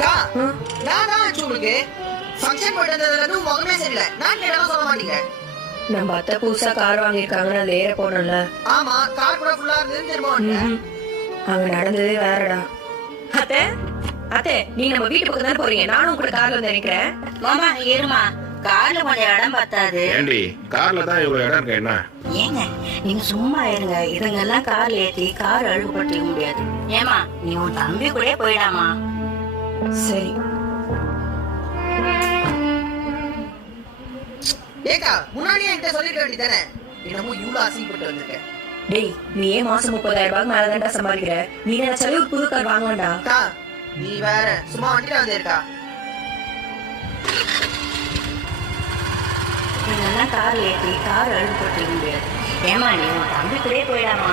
அக்கா நான் தான் உங்களுக்கு ஃபங்க்ஷன் போட்டதுல முகமே சரியில்லை. நான் கேட்டாலும் சொல்ல மாட்டீங்க. நம்ம அத்தை புதுசா கார் வாங்கியிருக்காங்கன்னு அதுல ஏற போனோம்ல. ஆமா, கார் கூட ஃபுல்லா இருந்தது. திரும்ப வந்தேன். அங்க நடந்ததே வேறடா. அத்தை அத்தை நீங்க நம்ம வீட்டு பக்கம் தானே போறீங்க. நானும் கூட கார்ல வந்து நினைக்கிறேன். மாமா இருமா, கார்ல கொஞ்சம் இடம் பத்தாது. ஏண்டி கார்ல தான் இவ்வளவு இடம் இருக்கு என்ன? ஏங்க நீங்க சும்மா இருங்க, இதுங்க எல்லாம் கார்ல ஏத்தி கார் அழுகுபடுத்திக்க முடியாது. ஏமா நீ உன் தம்பி கூட போயிடாமா? சரி. ஏக்கா முன்னாடியே என்கிட்ட சொல்லிருக்க வேண்டியதானே? என்னமோ இவ்வளவு ஆசைப்பட்டு வந்திருக்கேன். டேய் நீ ஏன் மாசம் 30,000 ரூபாய்க்கு மேலதான்டா சம்பாதிக்கிற. நீ நினைச்சாலே ஒரு புது கார் வாங்க வேண்டாம். அக்கா நீ வேற சும்மா வண்டியில வந்திருக்கா. இதுங்க எல்லாம் கார்ல ஏத்தி கார் அழுகுபடுத்திக்க முடியாது. ஏமா நீ உன் தம்பி கூட போயிடாமா?